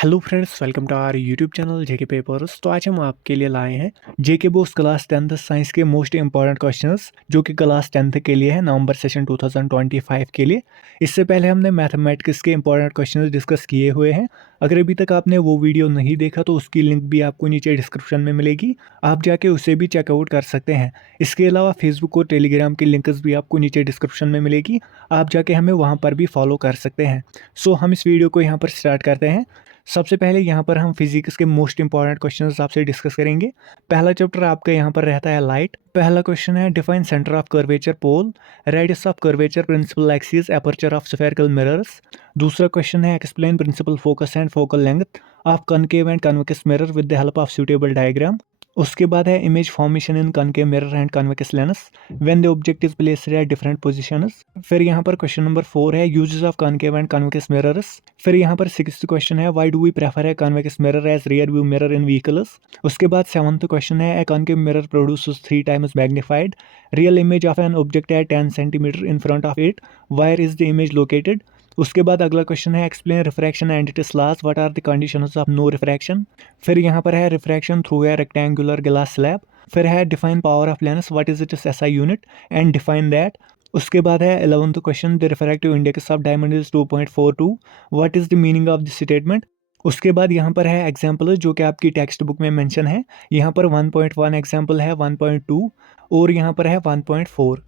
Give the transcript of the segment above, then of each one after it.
Hello friends, welcome to our YouTube channel JK papers. तो आज हम आपके लिए लाए हैं JK BOSE class 10th science के मोस्ट इंपॉर्टेंट क्वेश्चंस जो कि क्लास 10th के लिए है, नवंबर सेशन 2025 के लिए। इससे पहले हमने मैथमेटिक्स के इंपॉर्टेंट क्वेश्चंस डिस्कस किए हुए हैं। अगर अभी तक आपने वो वीडियो नहीं देखा तो उसकी लिंक भी आपको नीचे डिस्क्रिप्शन में मिलेगी, आप जाके उसे भी चेकआउट कर सकते हैं। इसके अलावा फेसबुक और टेलीग्राम की लिंक्स भी आपको नीचे डिस्क्रिप्शन में मिलेगी, आप जाके हमें वहाँ पर भी फॉलो कर सकते हैं। सो हम इस वीडियो को यहाँ पर स्टार्ट करते हैं। सबसे पहले यहाँ पर हम फिजिक्स के मोस्ट इंपॉर्टेंट क्वेश्चंस आपसे डिस्कस करेंगे। पहला चैप्टर आपका यहाँ पर रहता है लाइट। पहला क्वेश्चन है define centre of curvature pole, radius of curvature, principal axis, aperture of spherical mirrors. दूसरा क्वेश्चन है explain principal focus and focal length of concave and convex mirror with the help of suitable diagram. उसके बाद है image formation in concave mirror and convex lens when the object is placed at different positions. फिर यहाँ पर question number 4 है uses of concave and convex mirrors. फिर यहाँ पर 6th क्वेश्चन है why do we prefer a convex mirror as rear view mirror in vehicles. उसके बाद 7th क्वेश्चन है a concave mirror produces 3 times magnified real image of an object at 10 centimetre in front of it, where is the image located. उसके बाद अगला question है explain refraction and its laws, what are the conditions of no refraction. फिर यहाँ पर है refraction through a rectangular glass slab. फिर है define power of lens, what is it's SI unit and define that. उसके बाद है 11th question the refractive index of diamond is 2.42, what is the meaning of this statement. उसके बाद यहाँ पर है एग्जाम्पल जो कि आपकी टेक्स्ट बुक में मेंशन है। यहाँ पर 1.1 एग्जाम्पल है, 1.2 और यहाँ पर है 1.4।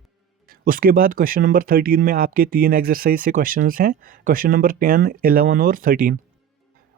उसके बाद क्वेश्चन नंबर 13 में आपके 3 एक्सरसाइज से क्वेश्चंस हैं, क्वेश्चन नंबर 10, 11 और 13।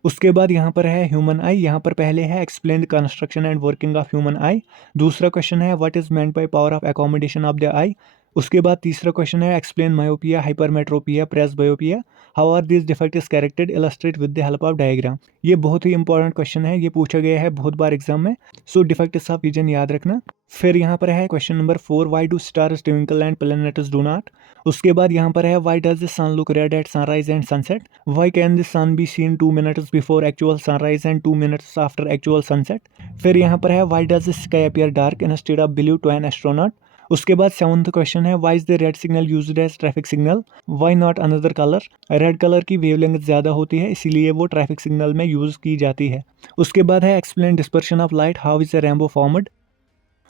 उसके बाद यहाँ पर है ह्यूमन आई। यहाँ पर पहले है explain the construction and working of human eye. दूसरा क्वेश्चन है what is meant by power of accommodation of the eye. उसके बाद तीसरा क्वेश्चन है explain myopia, hypermetropia, presbyopia, how are this defects corrected, illustrate with the help of diagram. ये बहुत ही important question है, ये पूछा गया है बहुत बार एग्जाम में। सो डिफेक्ट्स ऑफ विजन याद रखना। फिर यहाँ पर है question number 4 why do stars twinkle and planets do not. उसके बाद यहाँ पर है why does the sun look red at sunrise and sunset, why can the sun be seen 2 minutes before actual sunrise and 2 minutes after actual sunset. फिर यहाँ पर है why does the sky appear dark instead of blue to an astronaut. उसके बाद 7th question है why is the red signal used as traffic signal, why not another colour. Red colour की wavelength ज़्यादा होती है इसीलिए वो ट्रैफिक सिग्नल में यूज़ की जाती है। उसके बाद है explain dispersion of light, how is a rainbow formed.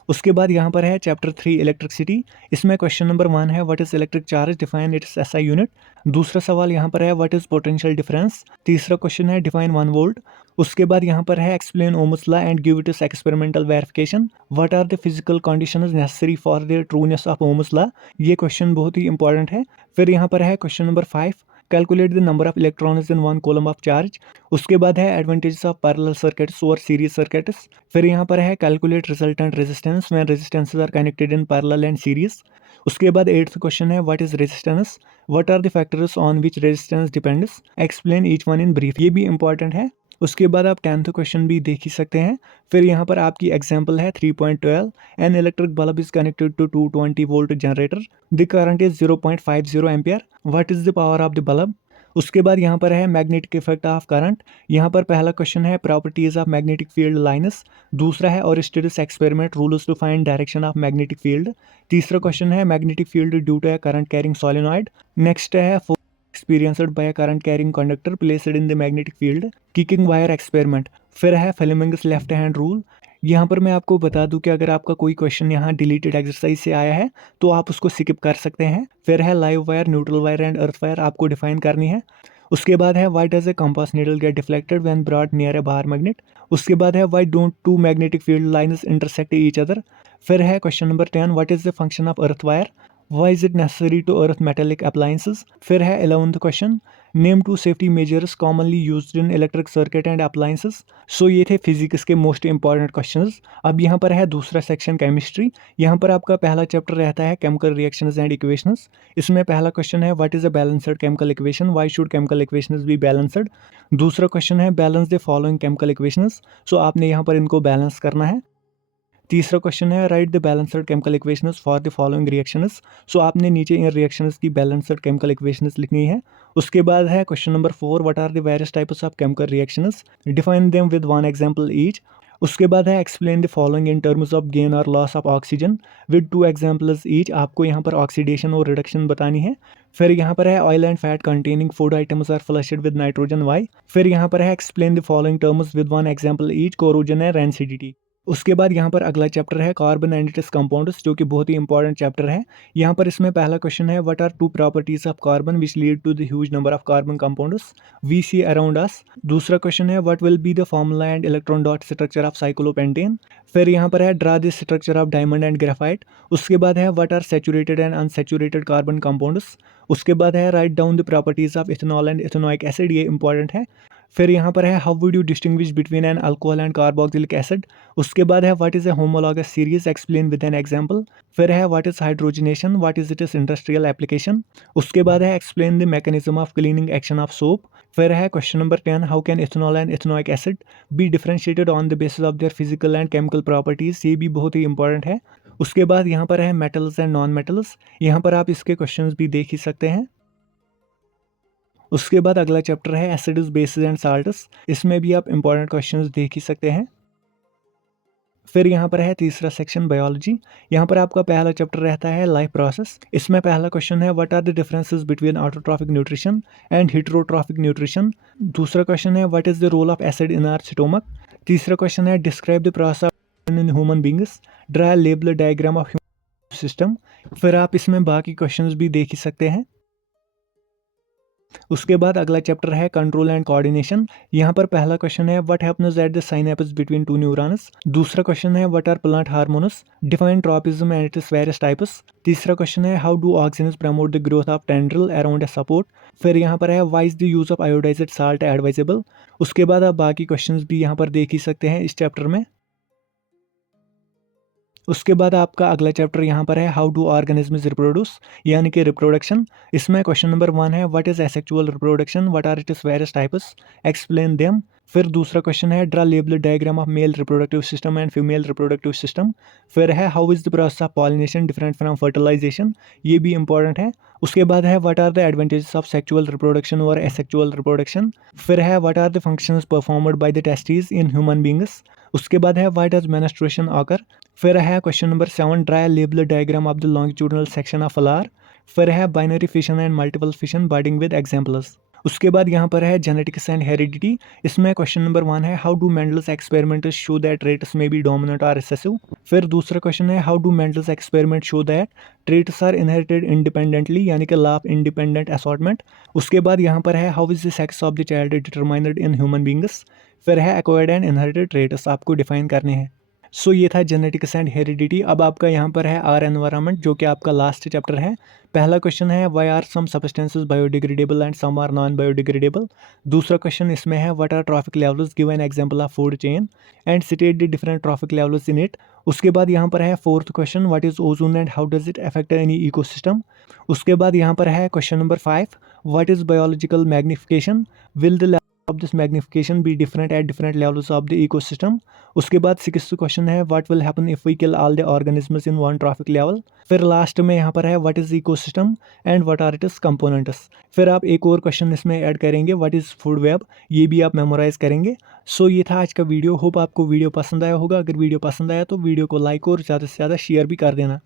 उसके बाद यहाँ पर है चैप्टर 3 इलेक्ट्रिसिटी। इसमें क्वेश्चन नंबर 1 है what is electric charge, define its SI unit. दूसरा सवाल यहाँ पर है व्हाट इज पोटेंशियल डिफरेंस। तीसरा क्वेश्चन है डिफाइन 1 वोल्ट। उसके बाद यहाँ पर है explain Ohm's law and give its experimental verification, what are the physical conditions necessary for the trueness of Ohm's law. ये क्वेश्चन बहुत ही इंपॉर्टेंट है। फिर यहाँ पर है question number 5 calculate the number of electrons in 1 coulomb of charge. उसके बाद है एडवांटेजेस ऑफ पैरेलल सर्किट्स और सीरीज सर्किट्स। फिर यहाँ पर है calculate resultant resistance when resistances are connected in parallel and series. उसके बाद 8th क्वेश्चन है what is resistance, what are the factors on which resistance depends, explain each one in brief. ये भी important है। उसके बाद आप 10th क्वेश्चन भी देख ही सकते हैं। फिर यहाँ पर आपकी एग्जाम्पल है 3.12 an electric bulb is connected to 220 volt generator, the current is 0.50 ampere, what is the power of the bulb. उसके बाद यहाँ पर है मैग्नेटिक इफेक्ट ऑफ करंट। यहाँ पर पहला क्वेश्चन है properties of magnetic field lines. दूसरा है Oersted's experiment rules to find direction of magnetic field. तीसरा क्वेश्चन है magnetic field due to a current carrying solenoid. Next है experienced by a current carrying conductor placed in the magnetic field, kicking wire experiment। फिर है Fleming's left hand rule. यहाँ पर मैं आपको बता दूं कि अगर आपका कोई क्वेश्चन यहाँ डिलीटेड एक्सरसाइज से आया है तो आप उसको स्किप कर सकते हैं। फिर है live wire, neutral wire and earth wire आपको डिफाइन करनी है। उसके बाद है why does a compass needle get deflected when brought near a bar magnet. उसके बाद है why don't two magnetic field lines intersect each other. फिर है question number 10 what is the function of earth wire, why is it necessary to earth metallic appliances। फिर है 11th question name to safety measures commonly used in electric circuit and appliances. So ये थे physics के most important questions. अब यहाँ पर है दूसरा सेक्शन केमिस्ट्री। यहाँ पर आपका पहला चैप्टर रहता है केमिकल रिएक्शंस एंड इक्वेशंस। इसमें पहला क्वेश्चन है what is a balanced chemical equation, why should chemical equations be balanced. दूसरा क्वेश्चन है balance the following chemical equations. So आपने यहाँ पर इनको बैलेंस करना है। तीसरा क्वेश्चन है write the balanced chemical equations for the following reactions. So आपने नीचे इन रिएक्शंस की बैलेंस्ड केमिकल इक्वेशंस लिखनी है। उसके बाद है question number 4 what are the various types of chemical reactions, define them with one example each. उसके बाद है explain the following in terms of gain और loss of oxygen with 2 examples each. आपको यहाँ पर ऑक्सीडेशन और रिडक्शन बतानी है। फिर यहाँ पर है oil and fat containing food items are flushed with nitrogen why. फिर यहाँ पर है explain the following terms with 1 example each, corrosion and rancidity. उसके बाद यहाँ पर अगला चैप्टर है कार्बन एंड इट्स कंपाउंड्स, जो कि बहुत ही इंपॉर्टेंट चैप्टर है। यहाँ पर इसमें पहला क्वेश्चन है what are 2 properties of carbon which lead to the huge number of carbon compounds we see around us. दूसरा क्वेश्चन है what will be the formula and electron dot structure of cyclopentane. फिर यहाँ पर है draw the structure of diamond and graphite. उसके बाद है what are saturated and unsaturated carbon compounds. उसके बाद है write down the properties of ethanol and ethanoic acid, ये इंपॉर्टेंट है। फिर यहाँ पर है how would you distinguish between an alcohol and carboxylic acid. उसके बाद है what is a homologous series, explain with an example. फिर है what is hydrogenation, what is it's industrial application. उसके बाद है explain the mechanism of cleaning action of soap. फिर है question number 10 how can ethanol and ethanoic acid B differentiated on the basis of their physical and chemical properties, ये भी बहुत ही important है। उसके बाद यहाँ पर है मेटल्स एंड नॉन मेटल्स, यहाँ पर आप इसके क्वेश्चन भी देख ही सकते हैं। उसके बाद अगला चैप्टर है एसिड्स बेसिस एंड साल्ट्स, इसमें भी आप इंपॉर्टेंट क्वेश्चंस देख ही सकते हैं। फिर यहाँ पर है तीसरा सेक्शन बायोलॉजी, यहाँ पर आपका पहला चैप्टर रहता है लाइफ प्रोसेस। इसमें पहला क्वेश्चन है what are the differences between autotrophic nutrition and heterotrophic nutrition. दूसरा क्वेश्चन है what is the role of acid in our stomach. तीसरा क्वेश्चन है describe the process in human beings, draw label diagram of human system. फिर आप इसमें बाकी questions भी देख ही सकते हैं। उसके बाद अगला चैप्टर है कंट्रोल एंड कोऑर्डिनेशन, यहाँ पर पहला क्वेश्चन है what happens at the synapse between 2 neurons. दूसरा क्वेश्चन है what are plant hormones, define tropism and its various types. तीसरा क्वेश्चन है how do oxygen promote the growth of tendril around a support. फिर यहाँ पर है why is the use of iodised salt advisable. उसके बाद आप बाकी क्वेश्चंस भी यहाँ पर देख ही सकते हैं इस चैप्टर में। उसके बाद आपका अगला चैप्टर यहाँ पर है हाउ डू ऑर्गेनिज्म्स रिप्रोड्यूस, यानी कि रिप्रोडक्शन। इसमें क्वेश्चन नंबर 1 है what is asexual reproduction, what are its various types, explain them. फिर दूसरा क्वेश्चन है draw label diagram of male reproductive system and female reproductive system. फिर है how is the process of pollination different from fertilisation, ये भी important है। उसके बाद है what are the advantages of sexual reproduction और एसेक्सुअल रिप्रोडक्शन। फिर है what are the functions performed by the testis in human beings. उसके बाद है व्हाई डज मेंस्ट्रुएशन ऑकर। फिर है question number 7 draw label diagram of the longitudinal section of flower. फिर है binary fission and multiple fission budding with examples. उसके बाद यहाँ पर है जेनेटिक्स एंड हेरिडिटी, इसमें क्वेश्चन नंबर 1 है how do Mendel's experiments show that traits may be dominant और रिसेसिव। फिर दूसरा क्वेश्चन है how do Mendel's experiment show that traits are inherited independently, यानी कि लॉ ऑफ इंडिपेंडेंट असॉर्टमेंट। उसके बाद यहाँ पर है how is the sex of the child determined in human beings. फिर है एक्वायर्ड एंड इनहेरिटेड ट्रेट्स आपको डिफाइन करने हैं। सो ये था जेनेटिक्स एंड हेरिडिटी। अब आपका यहाँ पर है आर एनवायरनमेंट, जो कि आपका लास्ट चैप्टर है। पहला क्वेश्चन है why are some substances biodegradable and some are non biodegradable. दूसरा क्वेश्चन इसमें है what are trophic levels, give an example of food chain and state the different trophic levels in it. उसके बाद यहाँ पर है fourth question what is ozone and how does it affect any ecosystem. उसके बाद यहाँ पर है question number 5 what is biological magnification, will the of this magnification be different at different levels of the ecosystem। उसके बाद 6th question है what will happen if we kill all the organisms in one trophic level। फिर last में यहाँ पर है what is ecosystem and what are its components। फिर आप एक और क्वेश्चन इसमें ऐड करेंगे what is food web, ये भी आप मेमोराइज करेंगे। सो ये था आज का वीडियो। होप आपको वीडियो पसंद आया होगा। अगर वीडियो पसंद आया तो वीडियो को लाइक और ज़्यादा से ज़्यादा शेयर भी कर देना।